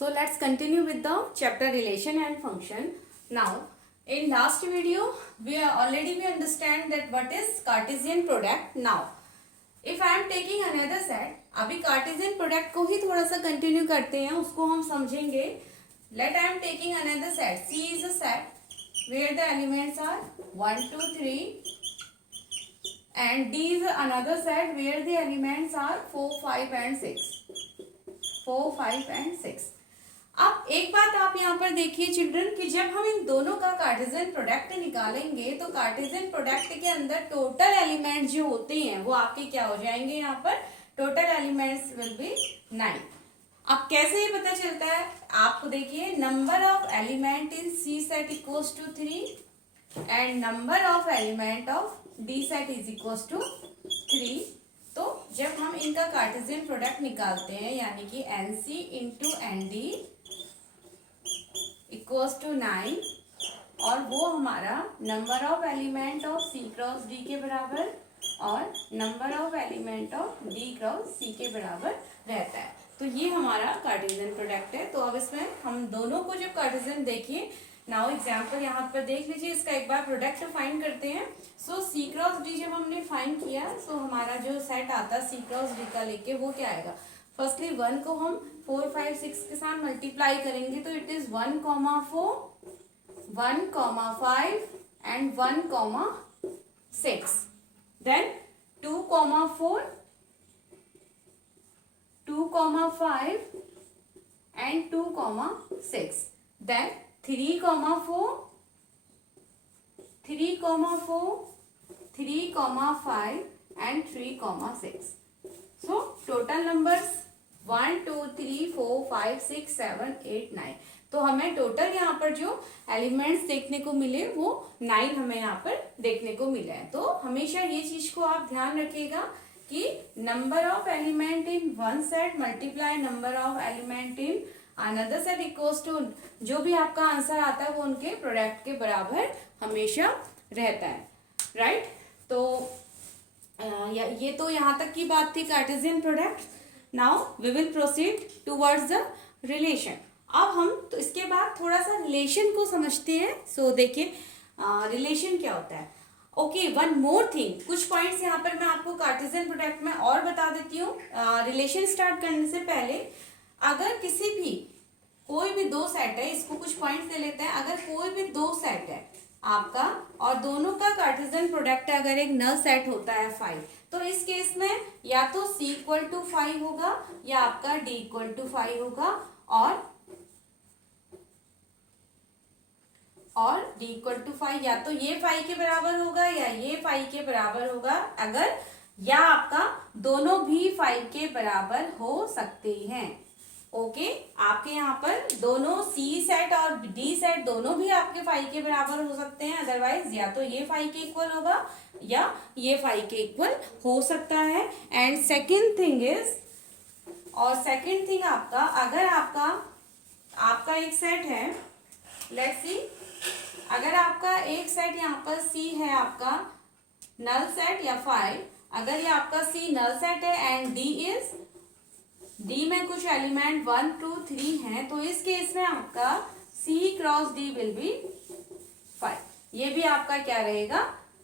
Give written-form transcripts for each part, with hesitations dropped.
So let's continue with the chapter relation and function. Now, in last video, we understand that what is Cartesian product. Now, if I am taking another set, अभी Cartesian product को ही थोड़ा सा continue करते हैं, उसको हम समझेंगे. Let I am taking another set. C is a set where the elements are 1, 2, 3, and D is another set where the elements are 4, 5 and 6. 4, 5 and 6. अब एक बात आप यहाँ पर देखिए चिल्ड्रन कि जब हम इन दोनों का कार्टेशियन प्रोडक्ट निकालेंगे तो कार्टेशियन प्रोडक्ट के अंदर टोटल एलिमेंट्स जो होते हैं वो आपके क्या हो जाएंगे. यहाँ पर टोटल एलिमेंट्स विल बी 9. अब कैसे ये पता चलता है आपको देखिए, number of element in C set equals to 3 and number of element of D set is equals to 3. तो जब हम इनका कार्टेशियन प्रोडक्ट निकालते हैं यानी कि N C into N D equals to 9 और वो हमारा number of element of C cross D के बराबर और number of element of D cross C के बराबर रहता है. तो ये हमारा कार्टेशियन प्रोडक्ट है. तो अब इसमें हम दोनों को जब कार्टेशियन देखिए, नाउ एग्जाम्पल यहाँ पर देख लीजिए, इसका एक बार प्रोडक्ट फाइंड करते हैं. सो सी क्रॉस डी जब हमने फाइंड किया सो हमारा जो सेट आता है सी क्रॉस डी का लेके वो क्या आएगा. फर्स्टली 1 को हम 4, 5, 6 के साथ मल्टीप्लाई करेंगे तो it is 1, 4, 1, 5 and 1, 6. Then 2, 4, 2, 5 and 2, 6. Then 3, 4, 3, 4, 3, 5 and 3, 6. So total numbers 1, 2, 3, 4, 5, 6, 7, 8, 9. तो हमें टोटल यहाँ पर जो एलिमेंट्स देखने को मिले वो 9 हमें यहाँ पर देखने को मिले हैं. तो हमेशा ये चीज को आप ध्यान रखिएगा कि number of element in one set multiply number of element in another set equals to जो भी आपका आंसर आता है वो उनके प्रोडक्ट के बराबर हमेशा रहता है. राइट. तो ये तो यहाँ तक की बात थी Cartesian product. Now we will proceed towards the relation. अब हम तो इसके बाद थोड़ा सा रिलेशन को समझते हैं. सो देखिए रिलेशन क्या होता है. ओके, वन मोर थिंग, कुछ पॉइंट्स यहाँ पर मैं आपको कार्टेशियन प्रोडक्ट में और बता देती हूँ. रिलेशन स्टार्ट करने से पहले अगर किसी भी कोई भी दो सेट है, इसको कुछ पॉइंट्स दे लेते हैं. अगर कोई भी दो सेट है आपका और दोनों का कार्टेशियन प्रोडक्ट अगर एक नल सेट होता है 5, तो इस केस में या तो c इक्वल टू 5 होगा या आपका d इक्वल टू 5 होगा और d इक्वल टू 5 या तो ये 5 के बराबर होगा या ये 5 के बराबर होगा. अगर या आपका दोनों भी 5 के बराबर हो सकते हैं. ओके, आपके यहाँ पर दोनों C सेट और D सेट दोनों भी आपके 5 के बराबर हो सकते हैं. अदरवाइज या तो ये 5 के इक्वल होगा या ये 5 के इक्वल हो सकता है. एंड सेकेंड थिंग इज, और सेकेंड थिंग आपका अगर आपका एक सेट है, लेट्स सी, अगर आपका एक सेट यहाँ पर C है आपका नल सेट या 5, अगर ये आपका C नल सेट है एंड D में कुछ एलिमेंट 1, 2, 3 हैं, तो इस केस में आपका C cross D will be 5. ये भी आपका क्या रहेगा,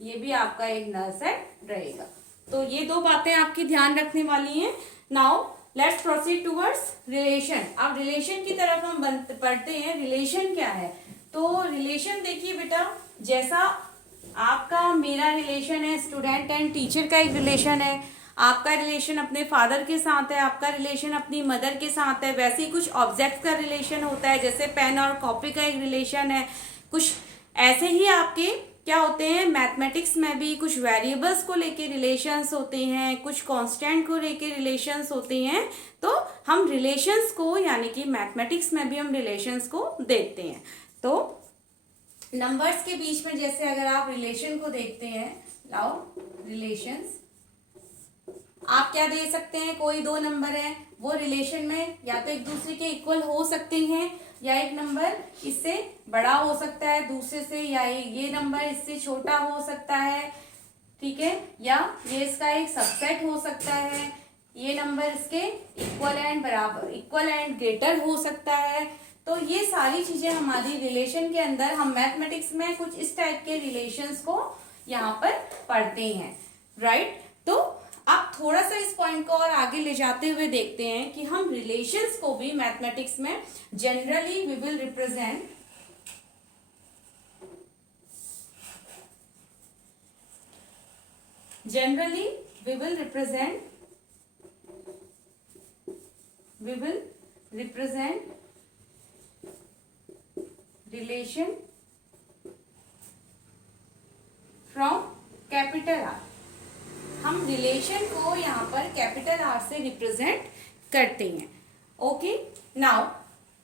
ये भी आपका एक नल सेट रहेगा. तो ये दो बातें आपकी ध्यान रखने वाली हैं. Now let's proceed towards relation. अब रिलेशन की तरफ हम पढ़ते हैं. रिलेशन क्या है. तो रिलेशन देखिए बेटा, जैसा आपका मेरा रिलेशन है स्टूडेंट एंड टीचर का एक रिलेशन है, आपका रिलेशन अपने फादर के साथ है, आपका रिलेशन अपनी मदर के साथ है, वैसे ही कुछ ऑब्जेक्ट का रिलेशन होता है जैसे पेन और कॉपी का एक रिलेशन है. कुछ ऐसे ही आपके क्या होते हैं मैथमेटिक्स में भी कुछ वेरिएबल्स को लेके रिलेशंस होते हैं, कुछ कांस्टेंट को लेके रिलेशंस होते हैं. तो हम रिलेशंस को यानी कि मैथमेटिक्स में भी हम रिलेशंस को देखते हैं. तो नंबर्स के बीच में जैसे अगर आप रिलेशन को देखते हैं, लाओ रिलेशंस, आप क्या दे सकते हैं, कोई दो नंबर है वो रिलेशन में या तो एक दूसरे के इक्वल हो सकते हैं या एक नंबर इससे बड़ा हो सकता है दूसरे से, या ये नंबर इससे छोटा हो सकता है. ठीक है, या ये इसका एक सबसेट हो सकता है. ये नंबर इसके इक्वल एंड बराबर, इक्वल एंड ग्रेटर हो सकता है। तो ये सारी चीजें हमारी रिलेशन के अंदर, हम मैथमेटिक्स में कुछ इस टाइप के रिलेशंस को यहाँ पर पढ़ते हैं, राइट। तो आप थोड़ा सा इस पॉइंट को और आगे ले जाते हुए देखते हैं कि हम रिलेशंस को भी मैथमेटिक्स में generally we will represent relation from capital R. हम रिलेशन को यहाँ पर कैपिटल आर से रिप्रेजेंट करते हैं। ओके, नाउ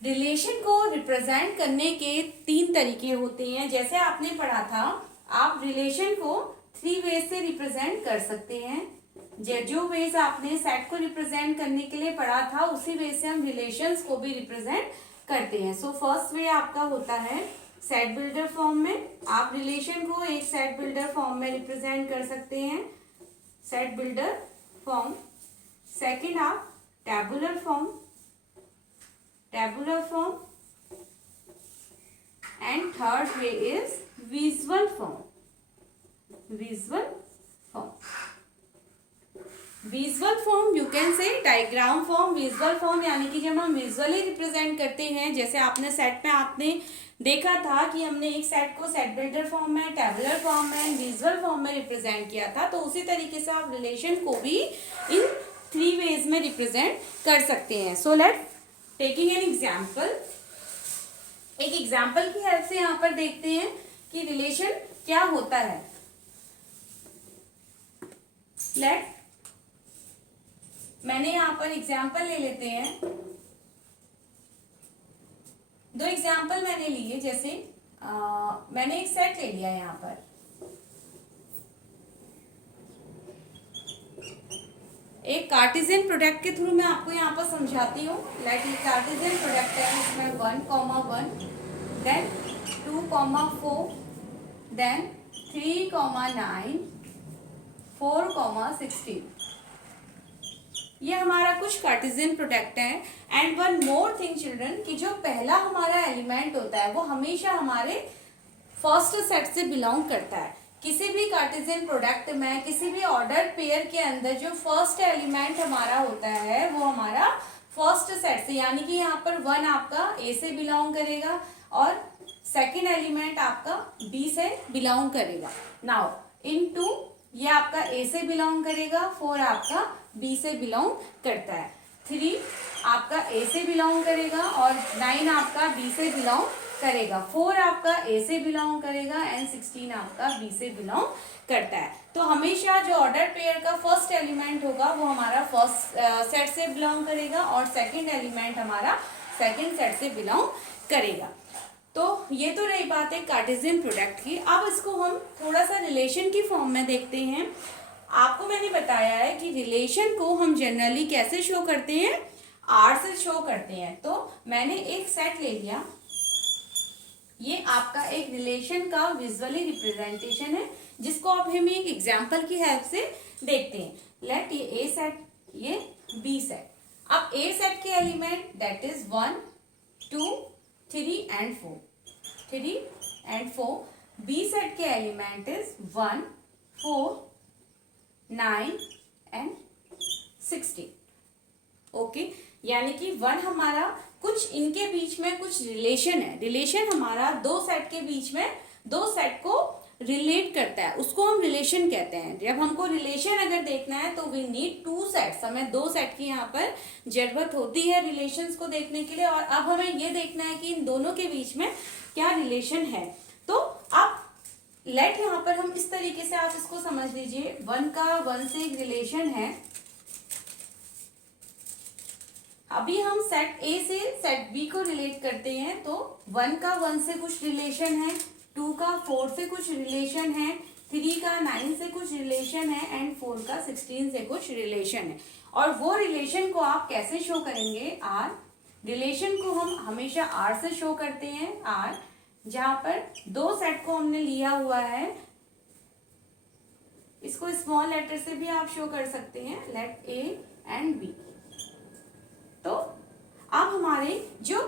रिलेशन को रिप्रेजेंट करने के 3 तरीके होते हैं। जैसे आपने पढ़ा था, आप रिलेशन को 3 वेज से रिप्रेजेंट कर सकते हैं। जो वेज आपने सेट को रिप्रेजेंट करने के लिए पढ़ा था, उसी वेज से हम रिलेशंस को भी रिप्रेजेंट करते हैं। सो फर्स्ट वे आपका होता है सेट बिल्डर फॉर्म में। आप रिलेशन को एक सेट बिल्डर फॉर्म में रिप्रेजेंट कर सकते हैं, सेट बिल्डर फॉर्म। सेकंड आप tabular form and third way is visual form. Visual form you can say diagram form. Visual form यानी कि जब हम विजुअली रिप्रेजेंट करते हैं, जैसे आपने सेट में आपने देखा था कि हमने एक सेट को सेट बिल्डर फॉर्म में, टैबुलर फॉर्म में, विजुअल फॉर्म में रिप्रेजेंट किया था। तो उसी तरीके से आप रिलेशन को भी इन 3 वेज में रिप्रेजेंट कर सकते हैं। So let taking an example, एक एग्जाम्पल की हेल्प से यहाँ पर देखते हैं कि रिलेशन क्या होता है। लेट मैंने यहाँ पर एग्जाम्पल ले लेते हैं, 2 एग्जाम्पल मैंने लिए। जैसे मैंने एक सेट ले लिया यहाँ पर, एक कार्टेशियन प्रोडक्ट के थ्रू मैं आपको यहाँ पर समझाती हूँ। लेट ये कार्टेशियन प्रोडक्ट है, इसमें 1,1, देन 2,4, देन 3,9, 4,16। ये हमारा कुछ कार्टेशियन प्रोडक्ट है। And one more thing children, कि जो पहला हमारा एलिमेंट होता है वो हमेशा हमारे फर्स्ट सेट से बिलोंग करता है। किसी भी कार्टेशियन प्रोडक्ट में, किसी भी ऑर्डर पेयर के अंदर जो फर्स्ट एलिमेंट हमारा होता है वो हमारा फर्स्ट सेट से, यानी कि यहाँ पर 1 आपका ए से बिलोंग करेगा और सेकेंड एलिमेंट आपका बी से बिलोंग करेगा। नाउ इन 2 ये आपका ए से बिलोंग करेगा, 4 आपका बी से बिलोंग करता है, 3 आपका ए से बिलोंग करेगा और 9 आपका बी से बिलोंग करेगा, 4 आपका ए से बिलोंग करेगा एंड 16 आपका बी से बिलोंग करता है। तो हमेशा जो ऑर्डर पेयर का फर्स्ट एलिमेंट होगा वो हमारा फर्स्ट सेट से बिलोंग करेगा और सेकंड एलिमेंट हमारा सेकंड सेट से बिलोंग करेगा। तो ये तो रही बात है कार्टेशियन प्रोडक्ट की। अब इसको हम थोड़ा सा रिलेशन की फॉर्म में देखते हैं। आपको मैंने बताया है कि रिलेशन को हम जनरली कैसे शो करते हैं, आर से शो करते हैं। तो मैंने एक सेट ले लिया, ये आपका एक रिलेशन का विजुअली रिप्रेजेंटेशन है, जिसको अब हम एक एग्जाम्पल की हेल्प से देखते हैं। लेट ये ए सेट, ये बी सेट। अब ए सेट के element that is 1, 2, 3 and 4। B set के एलिमेंट इज 1, 4, 9 and 16। ओके, यानी कि 1 हमारा कुछ इनके बीच में कुछ रिलेशन है। रिलेशन हमारा 2 सेट के बीच में 2 सेट को रिलेट करता है, उसको हम रिलेशन कहते हैं। जब हमको रिलेशन अगर देखना है तो वी नीड 2 सेट्स, हमें 2 सेट की यहाँ पर जरूरत होती है रिलेशंस को देखने के लिए। और अब हमें ये देखना है कि इन दोनों के बीच में क्या रिलेशन है। तो अब लेट यहाँ पर हम इस तरीके से आप इसको समझ लीजिए, 1 का 1 से एक रिलेशन है। अभी हम सेट ए से सेट बी को रिलेट करते हैं, तो 1 का 1 से कुछ रिलेशन है, 2 का 4 से कुछ रिलेशन है, 3 का 9 से कुछ रिलेशन है एंड 4 का 16 से कुछ रिलेशन है। और वो रिलेशन को आप कैसे शो करेंगे, आर। रिलेशन को हम हमेशा आर से शो करते हैं, आर, जहां पर 2 सेट को हमने लिया हुआ है। इसको स्मॉल लेटर से भी आप शो कर सकते हैं, लेट ए एंड बी। तो अब हमारे जो